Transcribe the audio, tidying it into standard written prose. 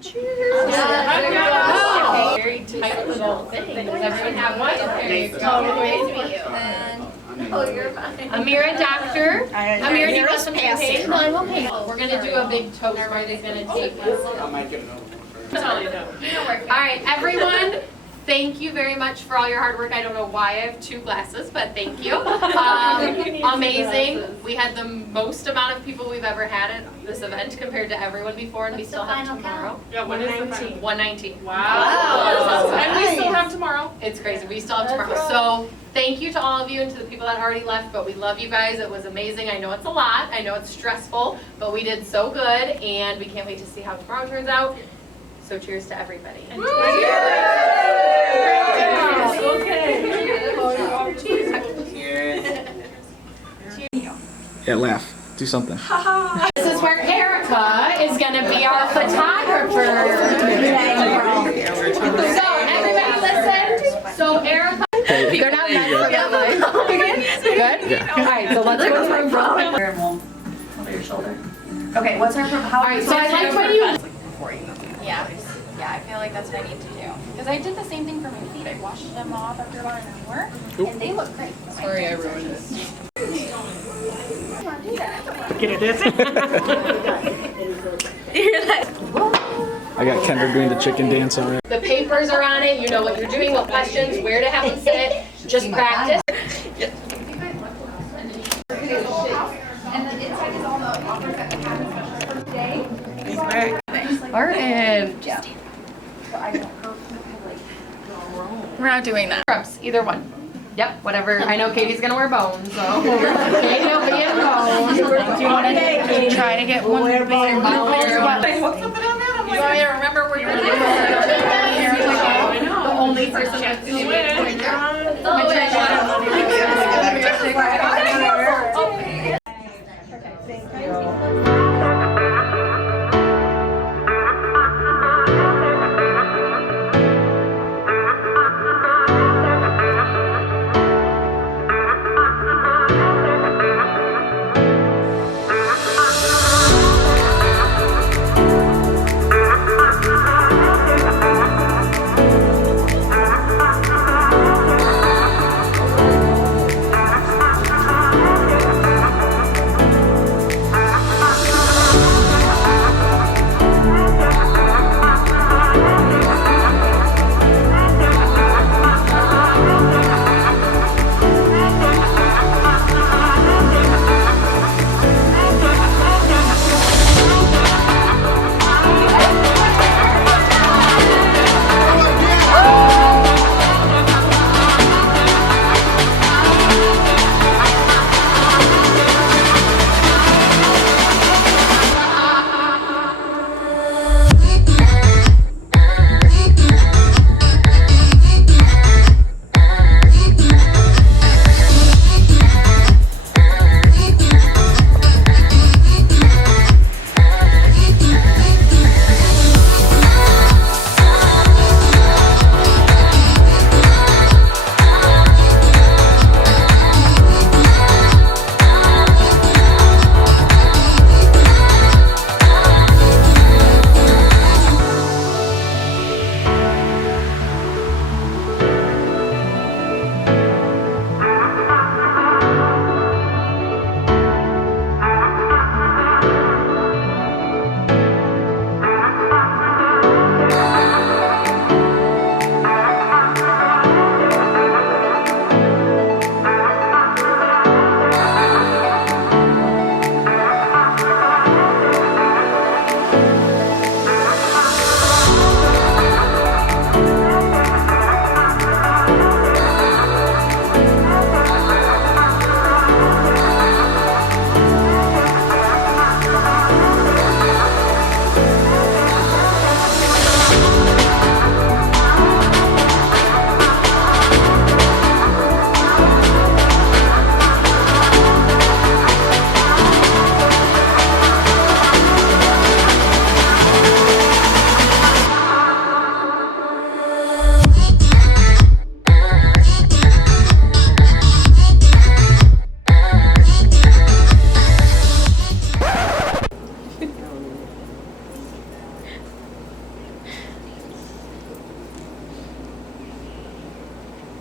Cheers. Very tight little thing. Does everyone have one? There you go. Nice to meet you. Oh, you're fine. Amira, doctor. Amira, do you want some champagne? No, I won't pay. We're going to do a big toast. Everybody's going to take this. I might get another one first. All right, everyone. Thank you very much for all your hard work. I don't know why I have 2 glasses, but thank you. Amazing. We had the most amount of people we've ever had at this event compared to everyone before, and we still have tomorrow. Yeah, what is the final? 119. Wow. And we still have tomorrow. It's crazy. We still have tomorrow. So thank you to all of you and to the people that already left, but we love you guys. It was amazing. I know it's a lot. I know it's stressful, but we did so good, and we can't wait to see how tomorrow turns out. So cheers to everybody. Yeah, laugh. Do something. This is where Erica is going to be our photographer. So everybody listen. So Erica, they're not good? Yeah. All right, so let's go through from. Over your shoulder. Okay, what's our how? All right, so I like when you. Yeah, I feel like that's what I need to do. Because I did the same thing for my feet. I washed them off after about an hour, and they look great. Sorry, I ruined it. Get it? I got Kendra doing the chicken dance already. The papers are on it. You know what you're doing, what questions, where to have them sit. Just practice. Martin. We're not doing that. Scrubs, either one. Yep, whatever. I know Katie's gonna wear bones, so Katie will be in bones. Do you want to try to get one big? What's up on that? I'm like,